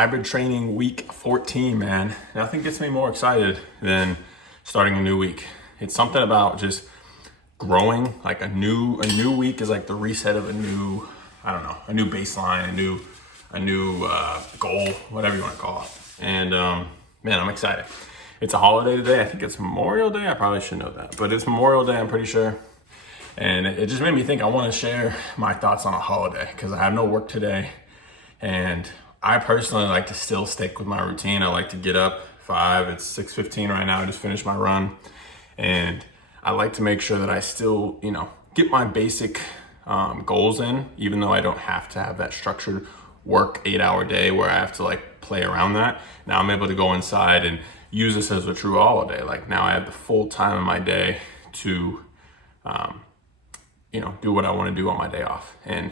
hybrid training week 14, man. Nothing gets me more excited than starting a new week. It's something about just growing. Like a new week is like the reset of a new, I don't know, a new baseline, a new goal, whatever you want to call it. And man, I'm excited. It's a holiday today. I think it's Memorial Day. I probably should know that, but it's Memorial Day, I'm pretty sure. And it just made me think I want to share my thoughts on a holiday because I have no work today. And I personally like to still stick with my routine. I like to get up 5, it's 6:15 right now. I just finished my run. And I like to make sure that I still, get my basic goals in, even though I don't have to have that structured work 8-hour day where I have to like play around that. Now I'm able to go inside and use this as a true holiday. Like now I have the full time of my day to, do what I want to do on my day off. And,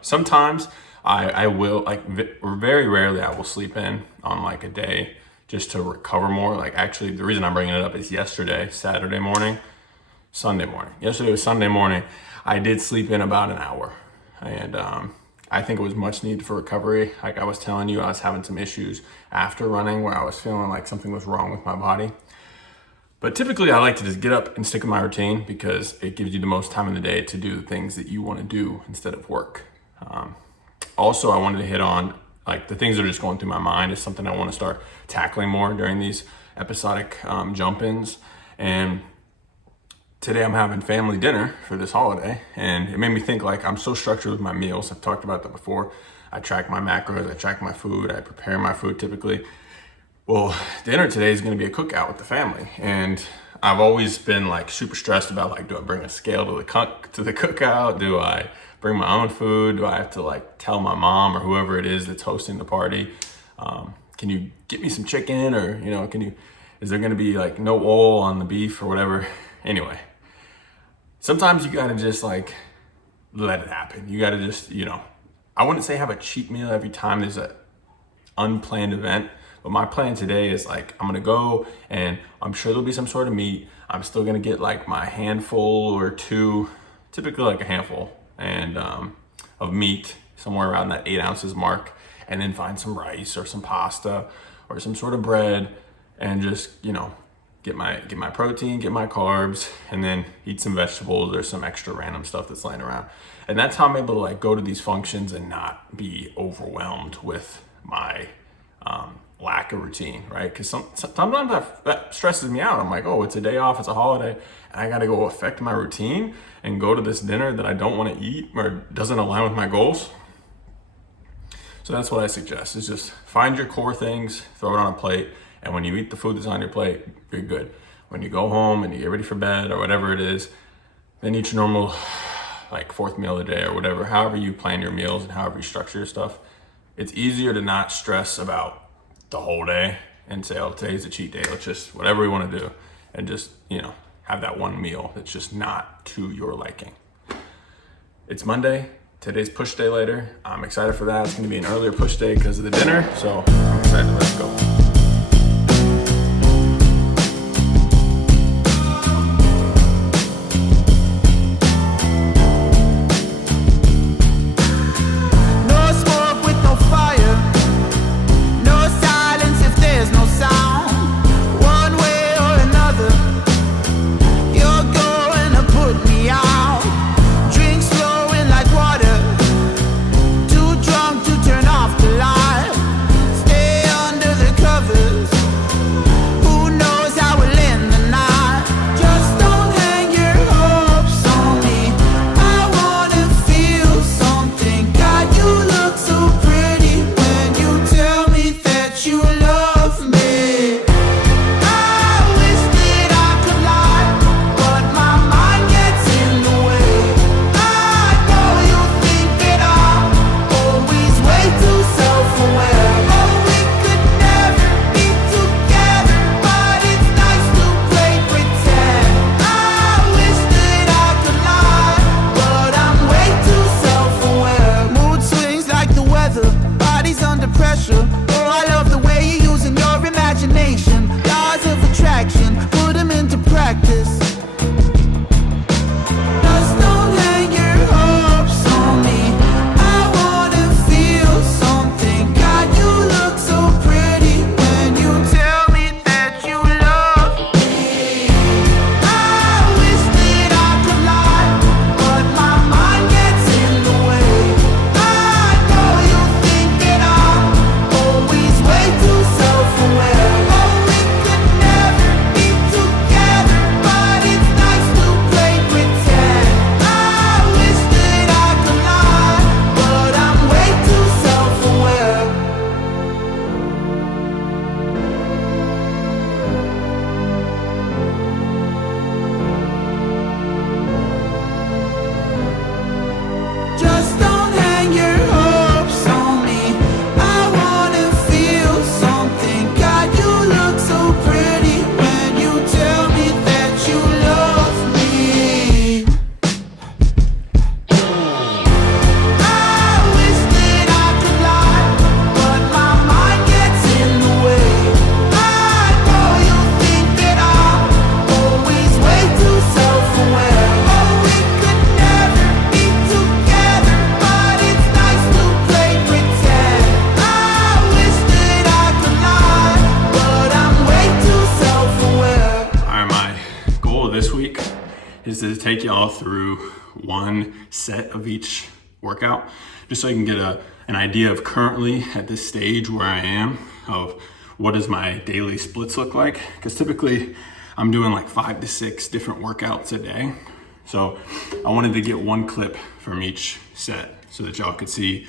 sometimes I will, very rarely I will sleep in on like a day just to recover more. Like actually the reason I'm bringing it up is yesterday, Sunday morning. Yesterday was Sunday morning. I did sleep in about an hour. And I think it was much needed for recovery. Like I was telling you, I was having some issues after running where I was feeling like something was wrong with my body. But typically I like to just get up and stick with my routine because it gives you the most time in the day to do the things that you want to do instead of work. Also, I wanted to hit on like the things that are just going through my mind is something I want to start tackling more during these episodic jump-ins. And today I'm having family dinner for this holiday, and it made me think like I'm so structured with my meals. I've talked about that before. I track my macros, I track my food, I prepare my food typically. Well, dinner today is going to be a cookout with the family, and I've always been like super stressed about like, do I bring a scale to the cookout? Do I bring my own food? Do I have to like tell my mom or whoever it is that's hosting the party, can you get me some chicken, or is there going to be like no oil on the beef or whatever? Anyway, sometimes you got to just like let it happen. You got to just, I wouldn't say have a cheat meal every time there's a unplanned event. But my plan today is like, I'm gonna go and I'm sure there'll be some sort of meat. I'm still gonna get like my handful or two, typically like a handful and of meat, somewhere around that 8 ounces mark, and then find some rice or some pasta or some sort of bread and just, get my protein, get my carbs, and then eat some vegetables or some extra random stuff that's laying around. And that's how I'm able to like go to these functions and not be overwhelmed with my lack of routine, right? Because sometimes that stresses me out. I'm like, oh, it's a day off, it's a holiday, and I got to go affect my routine and go to this dinner that I don't want to eat or doesn't align with my goals. So that's what I suggest is just find your core things, throw it on a plate, and when you eat the food that's on your plate, you're good. When you go home and you get ready for bed or whatever it is, then eat your normal like 4th meal of the day or whatever, however you plan your meals and however you structure your stuff. It's easier to not stress about the whole day and say, oh, today's a cheat day. Let's just, whatever we want to do, and just, have that one meal that's just not to your liking. It's Monday. Today's push day later. I'm excited for that. It's going to be an earlier push day because of the dinner. So I'm excited. Let's go. Turn off the light, stay under the cover. is to take y'all through one set of each workout, just so you can get an idea of currently at this stage where I am, of what does my daily splits look like. Because typically I'm doing like 5 to 6 different workouts a day. So I wanted to get one clip from each set so that y'all could see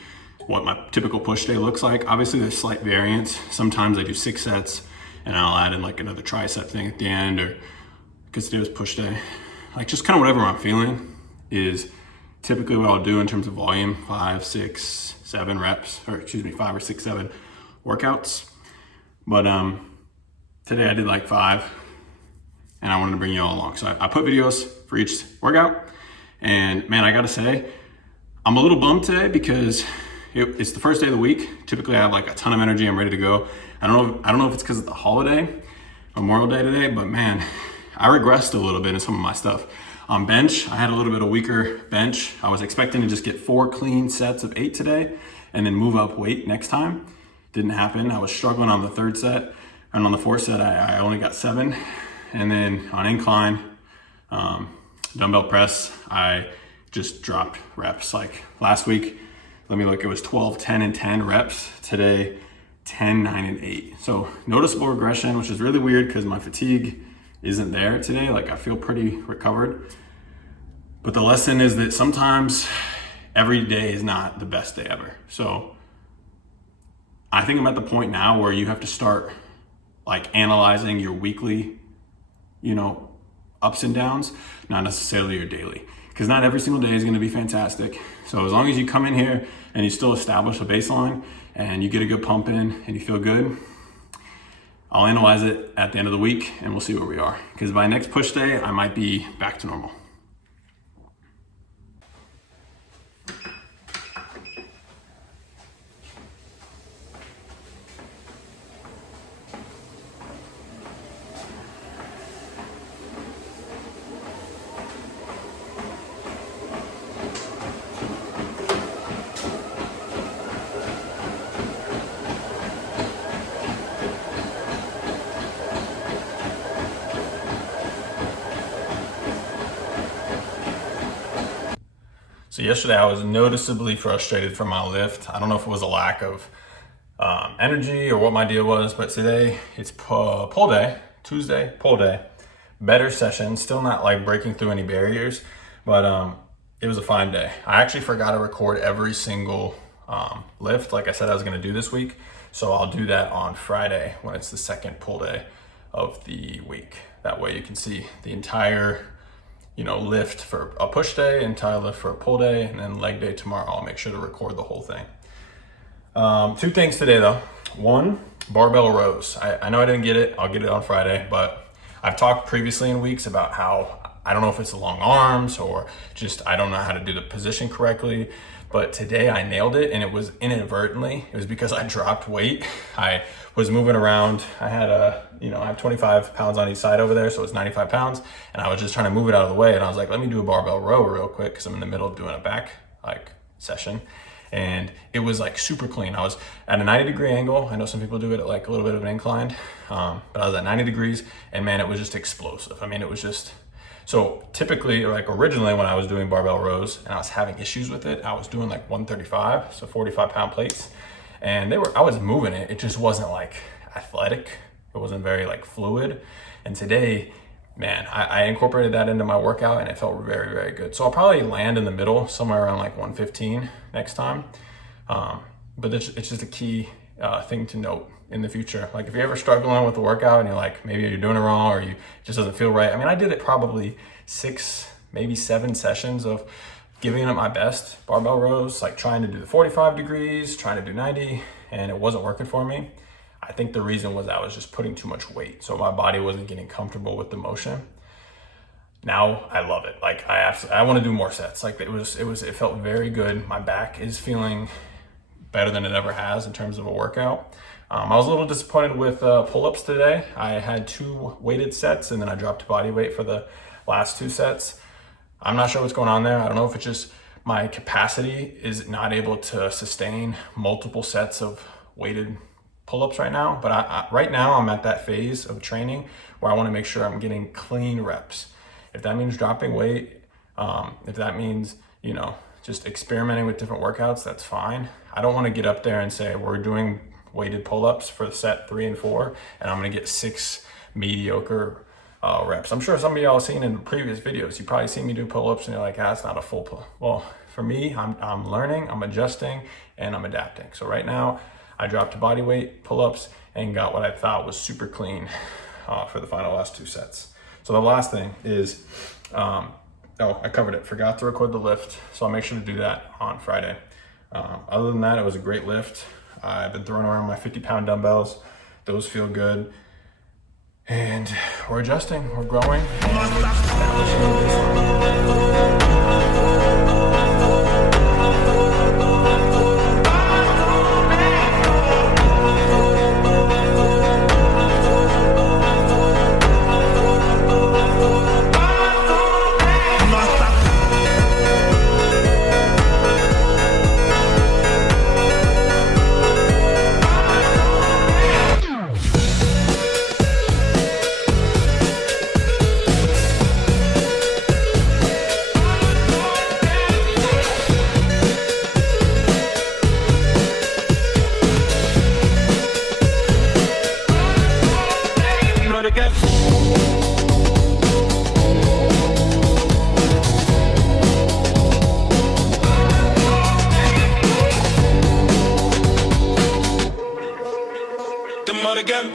what my typical push day looks like. Obviously there's slight variance. Sometimes I do 6 sets and I'll add in like another tricep thing at the end, or because today was push day. Like just kind of whatever I'm feeling is typically what I'll do in terms of volume, 5, 6, 7 reps, or excuse me, 5 or 6, 7 workouts. But today I did like 5 and I wanted to bring you all along. So I put videos for each workout, and man, I gotta say, I'm a little bummed today because it's the first day of the week. Typically I have like a ton of energy, I'm ready to go. I don't know if it's because of the holiday, Memorial Day today, but man, I regressed a little bit in some of my stuff. On bench, I had a little bit of weaker bench. I was expecting to just get 4 clean sets of 8 today and then move up weight next time. Didn't happen. I was struggling on the 3rd set, and on the 4th set, I only got 7. And then on incline, dumbbell press, I just dropped reps. Like last week, let me look, it was 12, 10, and 10 reps. Today, 10, 9, and 8. So noticeable regression, which is really weird because my fatigue isn't there today. Like I feel pretty recovered. But the lesson is that sometimes every day is not the best day ever. So I think I'm at the point now where you have to start like analyzing your weekly, ups and downs, not necessarily your daily. Because not every single day is going to be fantastic. So as long as you come in here and you still establish a baseline and you get a good pump in and you feel good, I'll analyze it at the end of the week and we'll see where we are. Because by next push day, I might be back to normal. So yesterday I was noticeably frustrated from my lift. I don't know if it was a lack of energy or what my deal was, but today it's pull day, Tuesday, pull day. Better session, still not like breaking through any barriers, but it was a fine day. I actually forgot to record every single lift like I said I was gonna do this week. So I'll do that on Friday when it's the second pull day of the week. That way you can see the entire lift for a push day, entire lift for a pull day, and then leg day tomorrow. I'll make sure to record the whole thing. 2 things today though. 1, barbell rows. I know I didn't get it. I'll get it on Friday, but I've talked previously in weeks about how I don't know if it's the long arms or just I don't know how to do the position correctly. But today I nailed it, and it was inadvertently. It was because I dropped weight. I was moving around. I had I have 25 pounds on each side over there, so it's 95 pounds. And I was just trying to move it out of the way. And I was like, let me do a barbell row real quick because I'm in the middle of doing a back session. And it was like super clean. I was at a 90-degree angle. I know some people do it at like a little bit of an incline, but I was at 90 degrees, and man, it was just explosive. I mean, it was just. So typically, like originally when I was doing barbell rows and I was having issues with it, I was doing like 135, so 45-pound plates, and I was moving it. It just wasn't like athletic. It wasn't very like fluid. And today, man, I incorporated that into my workout and it felt very, very good. So I'll probably land in the middle, somewhere around like 115 next time. But it's just a key thing to note in the future. Like if you're ever struggling with the workout and you're like, maybe you're doing it wrong or it just doesn't feel right. I mean, I did it probably 6, maybe 7 sessions of giving it my best barbell rows, like trying to do the 45 degrees, trying to do 90, and it wasn't working for me. I think the reason was I was just putting too much weight. So my body wasn't getting comfortable with the motion. Now I love it. Like I want to do more sets. Like it felt very good. My back is feeling better than it ever has in terms of a workout. I was a little disappointed with pull-ups today. I had 2 weighted sets and then I dropped body weight for the last 2 sets. I'm not sure what's going on there. I don't know if it's just my capacity is not able to sustain multiple sets of weighted pull-ups right now. But right now I'm at that phase of training where I want to make sure I'm getting clean reps. If that means dropping weight, if that means, you know, just experimenting with different workouts, that's fine. I don't want to get up there and say we're doing weighted pull-ups for set 3 and 4, and I'm going to get 6 mediocre reps. I'm sure some of y'all have seen in previous videos, you probably seen me do pull-ups and you're like, ah, it's not a full pull. Well, for me, I'm learning, I'm adjusting, and I'm adapting. So right now, I dropped to body weight pull-ups and got what I thought was super clean for the final last 2 sets. So the last thing is, oh, I covered it. Forgot to record the lift, so I'll make sure to do that on Friday. Other than that, it was a great lift. I've been throwing around my 50-pound dumbbells. Those feel good. And we're adjusting, we're growing, and establishing a again.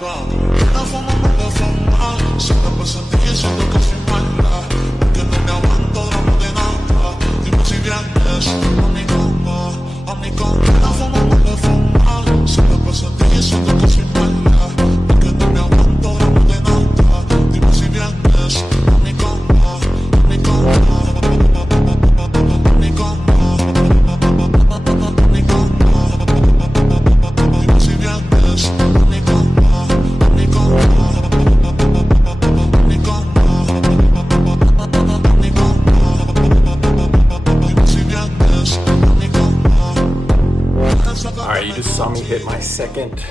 La fama no la fama, se la pasan diciendo que soy mala, que no me aguanto drama de nada. Dime si vienes a mi cama. La fama no la fama, se la pasan diciendo que soy mala, que no me aguanto drama de nada. Dime si vienes a mi cama, a mi cama, a mi cama. All right, you just saw me hit my second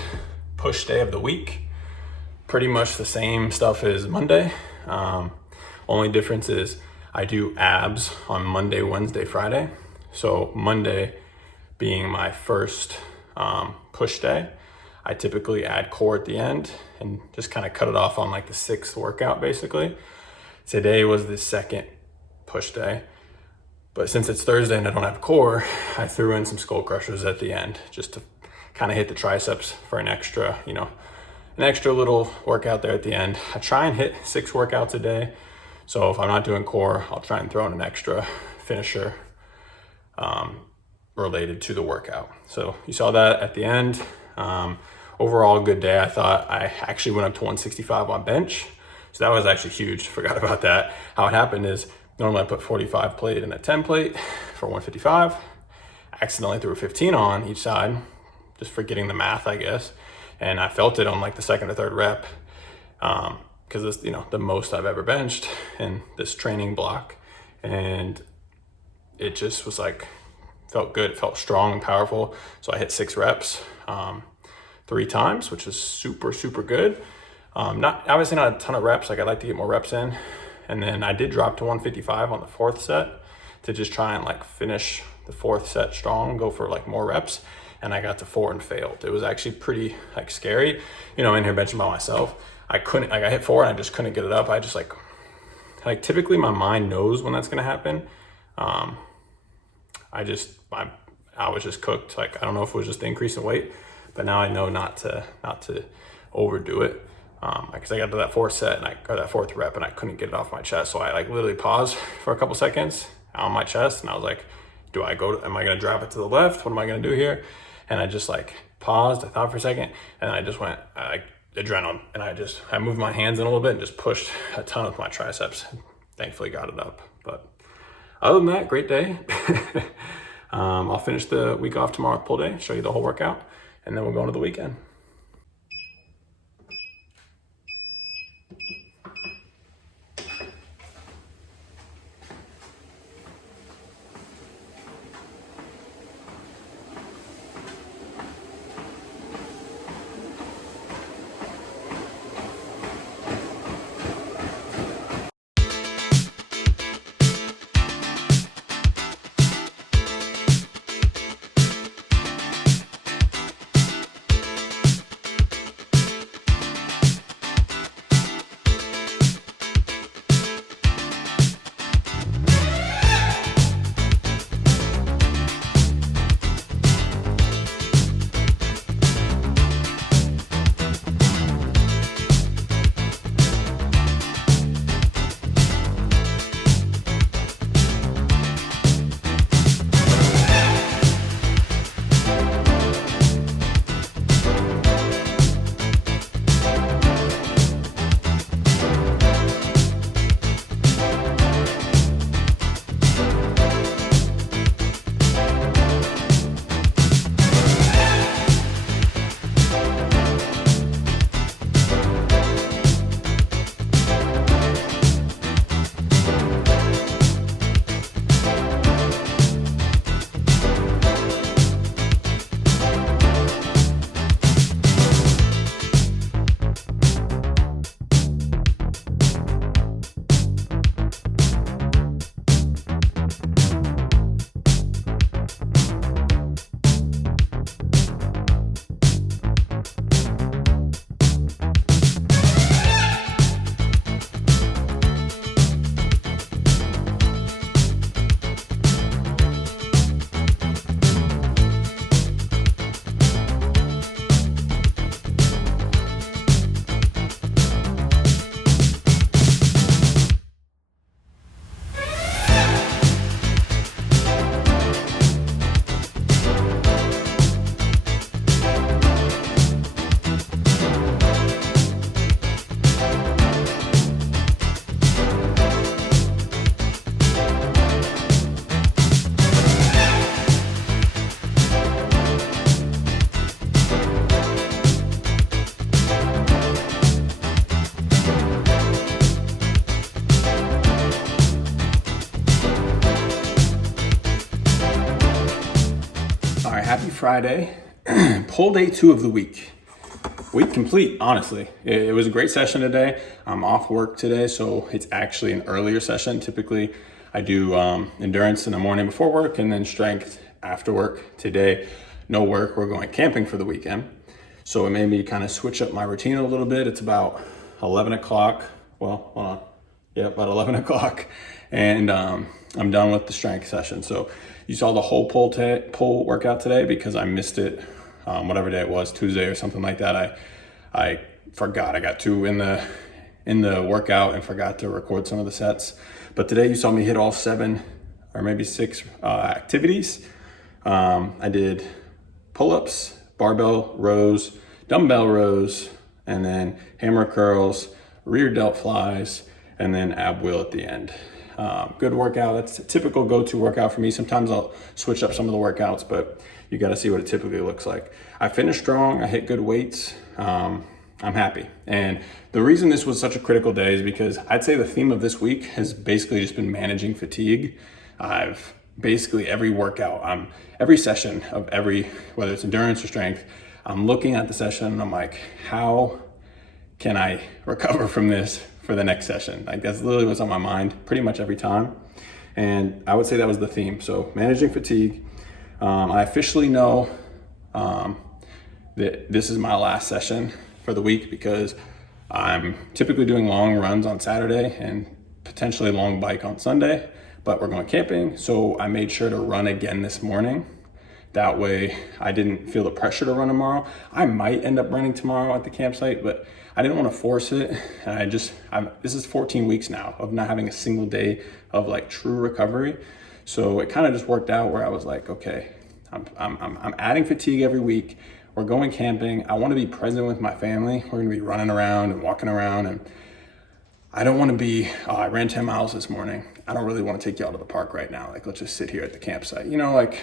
push day of the week. Pretty much the same stuff as Monday. Only difference is I do abs on Monday, Wednesday, Friday. So Monday being my first push day, I typically add core at the end and just kind of cut it off on like the sixth workout basically. Today was the second push day. But since it's Thursday and I don't have core, I threw in some skull crushers at the end just to kind of hit the triceps for an extra, an extra little workout there at the end. I try and hit 6 workouts a day. So if I'm not doing core, I'll try and throw in an extra finisher related to the workout. So you saw that at the end. Overall, good day. I thought I actually went up to 165 on bench. So that was actually huge. Forgot about that. How it happened is normally I put 45 plate in a 10 plate for 155. Accidentally threw 15 on each side, just forgetting the math, I guess. And I felt it on like the second or third rep, because it's the most I've ever benched in this training block, and it just was like felt good. It felt strong and powerful. So I hit 6 reps 3 times, which is super good. Obviously not a ton of reps. Like I'd like to get more reps in. And then I did drop to 155 on the 4th set to just try and like finish the 4th set strong, go for like more reps. And I got to 4 and failed. It was actually pretty like scary, in here benching by myself. I couldn't, like I hit 4 and I just couldn't get it up. I just like typically my mind knows when that's gonna happen. I was just cooked. Like, I don't know if it was just the increase in weight, but now I know not to overdo it. Because I got to that 4th set and I got that 4th rep and I couldn't get it off my chest. So I like literally paused for a couple seconds on my chest and I was like, am I gonna drop it to the left? What am I gonna do here? And I just like paused, I thought for a second, and I just went adrenaline, and I moved my hands in a little bit and just pushed a ton with my triceps. Thankfully got it up. But other than that, great day. I'll finish the week off tomorrow with pull day, show you the whole workout, and then we'll go into the weekend. Friday, pull day 2 of the week. Week complete, honestly. It was a great session today. I'm off work today, so it's actually an earlier session. Typically, I do endurance in the morning before work and then strength after work. Today, no work. We're going camping for the weekend. So it made me kind of switch up my routine a little bit. It's about 11 o'clock. Well, hold on. Yeah, about 11 o'clock. And I'm done with the strength session. So you saw the whole pull workout today because I missed it. Whatever day it was, Tuesday or something like that. I forgot. I got too in the workout and forgot to record some of the sets. But today you saw me hit all 7 or maybe 6 activities. I did pull-ups, barbell rows, dumbbell rows, and then hammer curls, rear delt flies, and then ab wheel at the end. Good workout. That's a typical go-to workout for me. Sometimes I'll switch up some of the workouts, but you got to see what it typically looks like. I finished strong. I hit good weights. I'm happy. And the reason this was such a critical day is because I'd say the theme of this week has basically just been managing fatigue. I've basically every workout, every session of whether it's endurance or strength, I'm looking at the session and I'm like, how can I recover from this for the next session? Like that's literally what's on my mind pretty much every time. And I would say that was the theme. So managing fatigue. I officially know that this is my last session for the week because I'm typically doing long runs on Saturday and potentially a long bike on Sunday, but we're going camping. So I made sure to run again this morning. That way I didn't feel the pressure to run tomorrow. I might end up running tomorrow at the campsite, but I didn't want to force it. And this is 14 weeks now of not having a single day of like true recovery. So it kind of just worked out where I was like, okay, I'm adding fatigue every week. We're going camping. I want to be present with my family. We're going to be running around and walking around, and I don't want to be, I ran 10 miles this morning. I don't really want to take you out to the park right now. Like, let's just sit here at the campsite. You know, like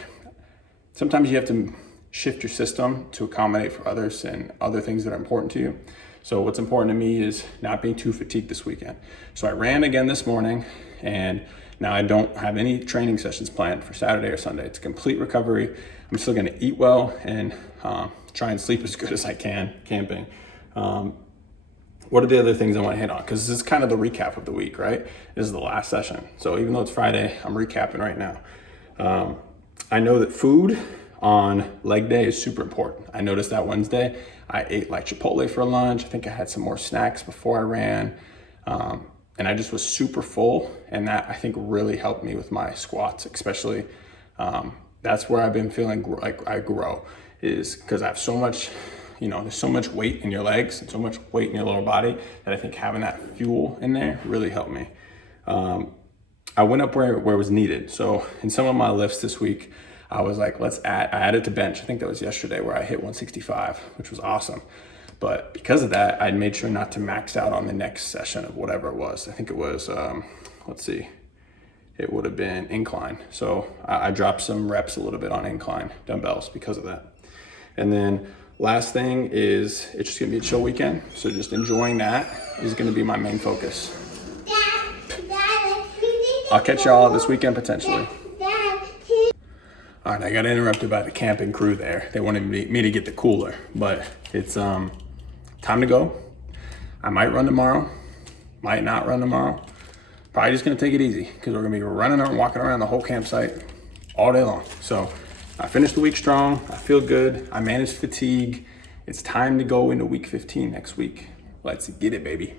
sometimes you have to shift your system to accommodate for others and other things that are important to you. So what's important to me is not being too fatigued this weekend. So I ran again this morning, and now I don't have any training sessions planned for Saturday or Sunday. It's a complete recovery. I'm still gonna eat well and try and sleep as good as I can camping. What are the other things I wanna hit on? Because this is kind of the recap of the week, right? This is the last session. So even though it's Friday, I'm recapping right now. I know that food on leg day is super important. I noticed that Wednesday, I ate like Chipotle for lunch. I think I had some more snacks before I ran. And I just was super full, and that I think really helped me with my squats, especially. That's where I've been feeling like I grow, is because I have so much, there's so much weight in your legs and so much weight in your lower body that I think having that fuel in there really helped me. I went up where it was needed. So in some of my lifts this week, I was like, I added to bench. I think that was yesterday where I hit 165, which was awesome. But because of that, I made sure not to max out on the next session of whatever it was. I think it was, it would have been incline. So I dropped some reps a little bit on incline dumbbells because of that. And then last thing is it's just gonna be a chill weekend. So just enjoying that is gonna be my main focus. I'll catch y'all this weekend potentially. All right, I got interrupted by the camping crew there. They wanted me to get the cooler, but it's time to go. I might run tomorrow, might not run tomorrow. Probably just gonna take it easy because we're gonna be running and walking around the whole campsite all day long. So I finished the week strong. I feel good. I managed fatigue. It's time to go into week 15 next week. Let's get it, baby.